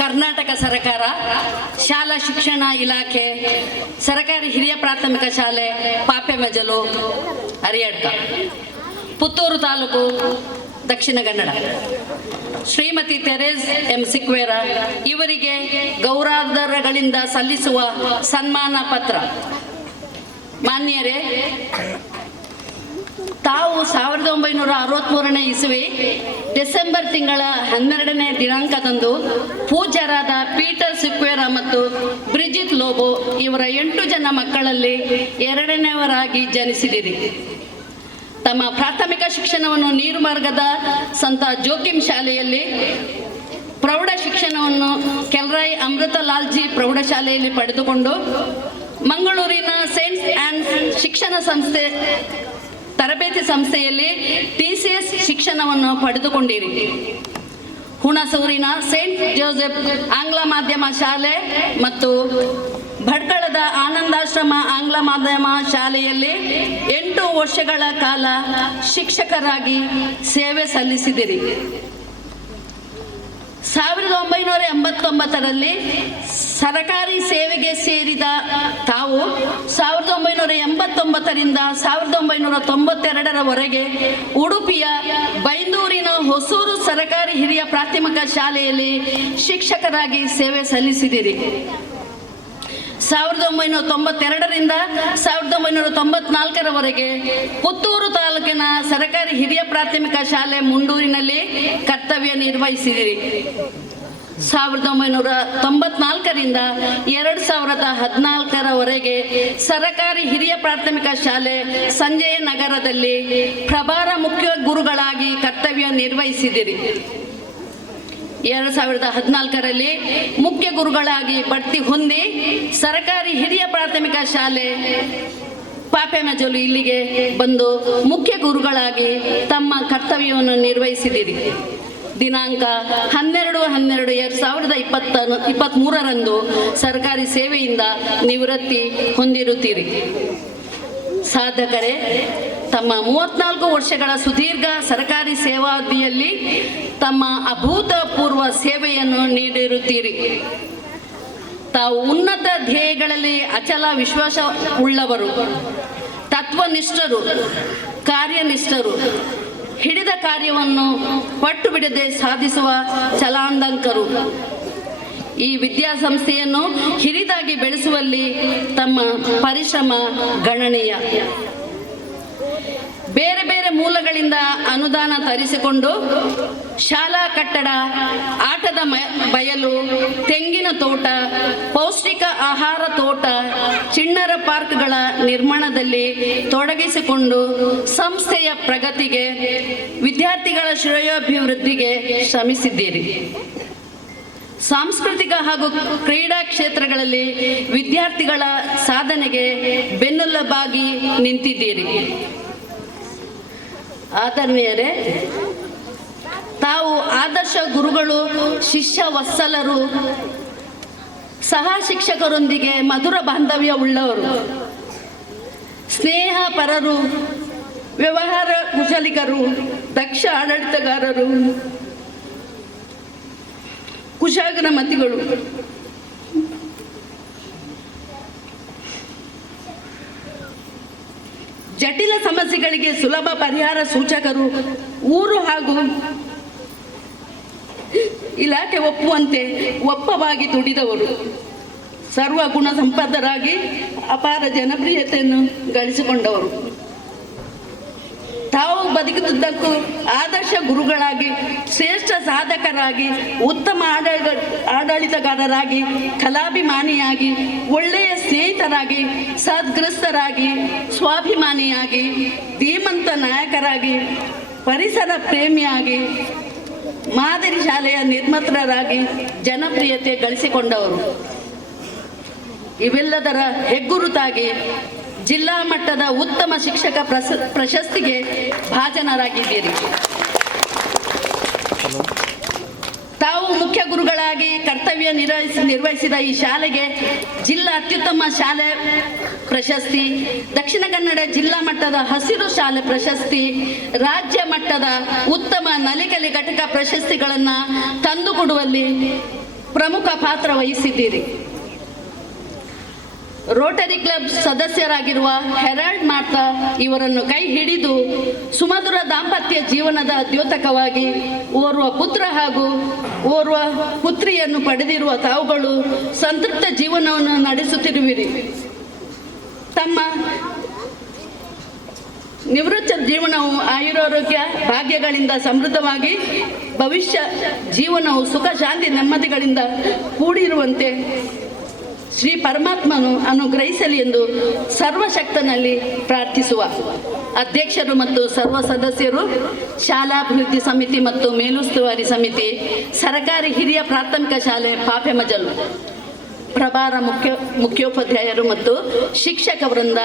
ಕರ್ನಾಟಕ ಸರ್ಕಾರ, ಶಾಲಾ ಶಿಕ್ಷಣ ಇಲಾಖೆ, ಸರ್ಕಾರಿ ಹಿರಿಯ ಪ್ರಾಥಮಿಕ ಶಾಲೆ ಪಾಪೆಮಜಲು ಹರಿಯಡ್ಕ, ಪುತ್ತೂರು ತಾಲೂಕು, ದಕ್ಷಿಣ ಕನ್ನಡ. ಶ್ರೀಮತಿ ತೆರೇಸ್ ಎಂ ಸಿಕ್ವೇರ ಇವರಿಗೆ ಗೌರವಾದರಗಳಿಂದ ಸಲ್ಲಿಸುವ ಸನ್ಮಾನ ಪತ್ರ. ಮಾನ್ಯರೇ, ತಾವು 1963ನೇ ಇಸವಿ ಡಿಸೆಂಬರ್ ತಿಂಗಳ 12ನೇ ದಿನಾಂಕದಂದು ಪೂಜ್ಯರಾದ ಪೀಟರ್ ಸಿಕ್ವೇರ ಮತ್ತು ಬ್ರಿಜಿತ್ ಲೋಬೋ ಇವರ 8 ಜನ ಮಕ್ಕಳಲ್ಲಿ 2ನೇವರಾಗಿ ಜನಿಸಿದಿರಿ. ತಮ್ಮ ಪ್ರಾಥಮಿಕ ಶಿಕ್ಷಣವನ್ನು ನೀರುಮಾರ್ಗದ ಸಂತ ಜೋಕಿಮ್ ಶಾಲೆಯಲ್ಲಿ, ಪ್ರೌಢ ಶಿಕ್ಷಣವನ್ನು ಕೆಲ್ರಾಯ್ ಅಮೃತಲಾಲ್ಜಿ ಪ್ರೌಢಶಾಲೆಯಲ್ಲಿ ಪಡೆದುಕೊಂಡು ಮಂಗಳೂರಿನ ಸೇಂಟ್ ಆನ್ಸ್ ಶಿಕ್ಷಣ ಸಂಸ್ಥೆ ತರಬೇತಿ ಸಂಸ್ಥೆಯಲ್ಲಿ TCS ಶಿಕ್ಷಣವನ್ನು ಪಡೆದುಕೊಂಡಿರಿ. ಹುಣಸೂರಿನ ಸೇಂಟ್ ಜೋಸೆಫ್ ಆಂಗ್ಲ ಮಾಧ್ಯಮ ಶಾಲೆ ಮತ್ತು ಭಟ್ಕಳದ ಆನಂದಾಶ್ರಮ ಆಂಗ್ಲ ಮಾಧ್ಯಮ ಶಾಲೆಯಲ್ಲಿ 8 ವರ್ಷಗಳ ಕಾಲ ಶಿಕ್ಷಕರಾಗಿ ಸೇವೆ ಸಲ್ಲಿಸಿದಿರಿ. 1989ರಲ್ಲಿ ಸರಕಾರಿ ಸೇವೆಗೆ ಸೇರಿದ ತಾವು 1989ರಿಂದ 1992ರವರೆಗೆ ಉಡುಪಿಯ ಬೈಂದೂರಿನ ಹೊಸೂರು ಸರಕಾರಿ ಹಿರಿಯ ಪ್ರಾಥಮಿಕ ಶಾಲೆಯಲ್ಲಿ ಶಿಕ್ಷಕರಾಗಿ ಸೇವೆ ಸಲ್ಲಿಸಿದಿರಿ. 1992ರಿಂದ 1994ರವರೆಗೆ ಪುತ್ತೂರು ತಾಲೂಕಿನ ಸರಕಾರಿ ಹಿರಿಯ ಪ್ರಾಥಮಿಕ ಶಾಲೆ ಮುಂಡೂರಿನಲ್ಲಿ ಕರ್ತವ್ಯ ನಿರ್ವಹಿಸಿದಿರಿ. 1994ರಿಂದ 2014ರವರೆಗೆ ಸರಕಾರಿ ಹಿರಿಯ ಪ್ರಾಥಮಿಕ ಶಾಲೆ ಸಂಜಯ ನಗರದಲ್ಲಿ ಪ್ರಭಾರ ಮುಖ್ಯ ಗುರುಗಳಾಗಿ ಕರ್ತವ್ಯ ನಿರ್ವಹಿಸಿದಿರಿ. 2014ರಲ್ಲಿ ಮುಖ್ಯ ಗುರುಗಳಾಗಿ ಬಡ್ತಿ ಹೊಂದಿ ಸರಕಾರಿ ಹಿರಿಯ ಪ್ರಾಥಮಿಕ ಶಾಲೆ ಪಾಪೆಮಜಲು ಇಲ್ಲಿಗೆ ಬಂದು ಮುಖ್ಯ ಗುರುಗಳಾಗಿ ತಮ್ಮ ಕರ್ತವ್ಯವನ್ನು ನಿರ್ವಹಿಸಿದಿರಿ. ದಿನಾಂಕ 12/12/2023ರಂದು ಸರ್ಕಾರಿ ಸೇವೆಯಿಂದ ನಿವೃತ್ತಿ ಹೊಂದಿರುತ್ತೀರಿ. ಸಾಧಕರೇ, ತಮ್ಮ 34 ವರ್ಷಗಳ ಸುದೀರ್ಘ ಸರ್ಕಾರಿ ಸೇವಾವಧಿಯಲ್ಲಿ ತಮ್ಮ ಅಭೂತಪೂರ್ವ ಸೇವೆಯನ್ನು ನೀಡಿರುತ್ತೀರಿ. ತಾವು ಉನ್ನತ ಧ್ಯೇಯಗಳಲ್ಲಿ ಅಚಲ ವಿಶ್ವಾಸ ಉಳ್ಳವರು, ತತ್ವನಿಷ್ಠರು, ಕಾರ್ಯನಿಷ್ಠರು, ಹಿಡಿದ ಕಾರ್ಯವನ್ನು ಪಟ್ಟು ಬಿಡದೆ ಸಾಧಿಸುವ ಛಲಾಂಧಕರು. ಈ ವಿದ್ಯಾಸಂಸ್ಥೆಯನ್ನು ಹಿರಿದಾಗಿ ಬೆಳೆಸುವಲ್ಲಿ ತಮ್ಮ ಪರಿಶ್ರಮ ಗಣನೀಯ. ಬೇರೆ ಬೇರೆ ಮೂಲಗಳಿಂದ ಅನುದಾನ ತರಿಸಿಕೊಂಡು ಶಾಲಾ ಕಟ್ಟಡ, ಆಟದ ಬಯಲು, ತೆಂಗಿನ ತೋಟ, ಪೌಷ್ಟಿಕ ಆಹಾರ ತೋಟ, ಚಿಣ್ಣರ ಪಾರ್ಕ್ಗಳ ನಿರ್ಮಾಣದಲ್ಲಿ ತೊಡಗಿಸಿಕೊಂಡು ಸಂಸ್ಥೆಯ ಪ್ರಗತಿಗೆ, ವಿದ್ಯಾರ್ಥಿಗಳ ಶ್ರೇಯೋಭಿವೃದ್ಧಿಗೆ ಶ್ರಮಿಸಿದ್ದೀರಿ. ಸಾಂಸ್ಕೃತಿಕ ಹಾಗೂ ಕ್ರೀಡಾ ಕ್ಷೇತ್ರಗಳಲ್ಲಿ ವಿದ್ಯಾರ್ಥಿಗಳ ಸಾಧನೆಗೆ ಬೆನ್ನೆಲುಬಾಗಿ ನಿಂತಿದ್ದೀರಿ. ಆದರಣೀಯರೇ, ತಾವು ಆದರ್ಶ ಗುರುಗಳು, ಶಿಷ್ಯ ವತ್ಸಲರು, ಸಹ ಶಿಕ್ಷಕರೊಂದಿಗೆ ಮಧುರ ಬಾಂಧವ್ಯ ಉಳ್ಳವರು, ಸ್ನೇಹ ಪರರು, ವ್ಯವಹಾರ ಕುಶಲಿಗರು, ದಕ್ಷ ಆಡಳಿತಗಾರರು, ಕುಶಾಗ್ರಮತಿಗಳು. ಜಟಿಲ ಸಮಸ್ಯೆಗಳಿಗೆ ಸುಲಭ ಪರಿಹಾರ ಸೂಚಕರು, ಊರು ಹಾಗೂ ಇಲಾಖೆ ಒಪ್ಪುವಂತೆ ಒಪ್ಪವಾಗಿ ದುಡಿದವರು, ಸರ್ವ ಗುಣ ಸಂಪನ್ನರಾಗಿ ಅಪಾರ ಜನಪ್ರಿಯತೆಯನ್ನು ಗಳಿಸಿಕೊಂಡವರು. ತಾವು ಬದುಕಿದುದ್ದಕ್ಕೂ ಆದರ್ಶ ಗುರುಗಳಾಗಿ, ಶ್ರೇಷ್ಠ ಸಾಧಕರಾಗಿ, ಉತ್ತಮ ಆಡಳಿತಗಾರರಾಗಿ, ಕಲಾಭಿಮಾನಿಯಾಗಿ, ಒಳ್ಳೆಯ ಸ್ನೇಹಿತರಾಗಿ, ಸದ್ಗ್ರಸ್ತರಾಗಿ, ಸ್ವಾಭಿಮಾನಿಯಾಗಿ, ಧೀಮಂತ ನಾಯಕರಾಗಿ, ಪರಿಸರ ಪ್ರೇಮಿಯಾಗಿ, ಮಾದರಿ ಶಾಲೆಯ ನಿರ್ಮಾತೃರಾಗಿ ಜನಪ್ರಿಯತೆ ಗಳಿಸಿಕೊಂಡವರು. ಇವೆಲ್ಲದರ ಹೆಗ್ಗುರುತಾಗಿ ಜಿಲ್ಲಾ ಮಟ್ಟದ ಉತ್ತಮ ಶಿಕ್ಷಕ ಪ್ರಶಸ್ತಿಗೆ ಭಾಜನರಾಗಿದ್ದೀರಿ. ತಾವು ಮುಖ್ಯ ಗುರುಗಳಾಗಿ ಕರ್ತವ್ಯ ನಿರ್ವಹಿಸಿದ ಈ ಶಾಲೆಗೆ ಜಿಲ್ಲಾ ಅತ್ಯುತ್ತಮ ಶಾಲೆ ಪ್ರಶಸ್ತಿ, ದಕ್ಷಿಣ ಕನ್ನಡ ಜಿಲ್ಲಾ ಮಟ್ಟದ ಹಸಿರು ಶಾಲೆ ಪ್ರಶಸ್ತಿ, ರಾಜ್ಯ ಮಟ್ಟದ ಉತ್ತಮ ನಲಿಕಲಿ ಘಟಕ ಪ್ರಶಸ್ತಿಗಳನ್ನು ತಂದುಕೊಡುವಲ್ಲಿ ಪ್ರಮುಖ ಪಾತ್ರ ವಹಿಸಿದ್ದೀರಿ. ರೋಟರಿ ಕ್ಲಬ್ ಸದಸ್ಯರಾಗಿರುವ ಹೆರಾಲ್ಡ್ ಮಾರ್ತಾ ಇವರನ್ನು ಕೈ ಹಿಡಿದು ಸುಮಧುರ ದಾಂಪತ್ಯ ಜೀವನದ ದ್ಯೋತಕವಾಗಿ ಓರ್ವ ಪುತ್ರ ಹಾಗೂ ಓರ್ವ ಪುತ್ರಿಯನ್ನು ಪಡೆದಿರುವ ತಾವುಗಳು ಸಂತೃಪ್ತ ಜೀವನವನ್ನು ನಡೆಸುತ್ತಿರುವಿರಿ. ತಮ್ಮ ನಿವೃತ್ತ ಜೀವನವು ಆಯುರಾರೋಗ್ಯ ಭಾಗ್ಯಗಳಿಂದ ಸಮೃದ್ಧವಾಗಿ ಭವಿಷ್ಯ ಜೀವನವು ಸುಖ ಶಾಂತಿ ನೆಮ್ಮದಿಗಳಿಂದ ಕೂಡಿರುವಂತೆ ಶ್ರೀ ಪರಮಾತ್ಮನು ಅನುಗ್ರಹಿಸಲಿ ಎಂದು ಸರ್ವಶಕ್ತನಲ್ಲಿ ಪ್ರಾರ್ಥಿಸುವ ಅಧ್ಯಕ್ಷರು ಮತ್ತು ಸರ್ವ ಸದಸ್ಯರು, ಶಾಲಾಭಿವೃದ್ಧಿ ಸಮಿತಿ ಮತ್ತು ಮೇಲುಸ್ತುವಾರಿ ಸಮಿತಿ, ಸರಕಾರಿ ಹಿರಿಯ ಪ್ರಾಥಮಿಕ ಶಾಲೆ ಪಾಪೆಮಜಲು ಪ್ರಭಾರ ಮುಖ್ಯೋಪಾಧ್ಯಾಯರು ಮತ್ತು ಶಿಕ್ಷಕ ವೃಂದ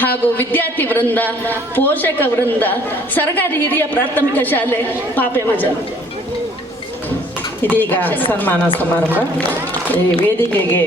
ಹಾಗೂ ವಿದ್ಯಾರ್ಥಿ ವೃಂದ, ಪೋಷಕ ವೃಂದ, ಸರಕಾರಿ ಹಿರಿಯ ಪ್ರಾಥಮಿಕ ಶಾಲೆ ಪಾಪೆಮಜಲು. ಇದೀಗ ಸನ್ಮಾನ ಸಮಾರಂಭ. ಈ ವೇದಿಕೆಗೆ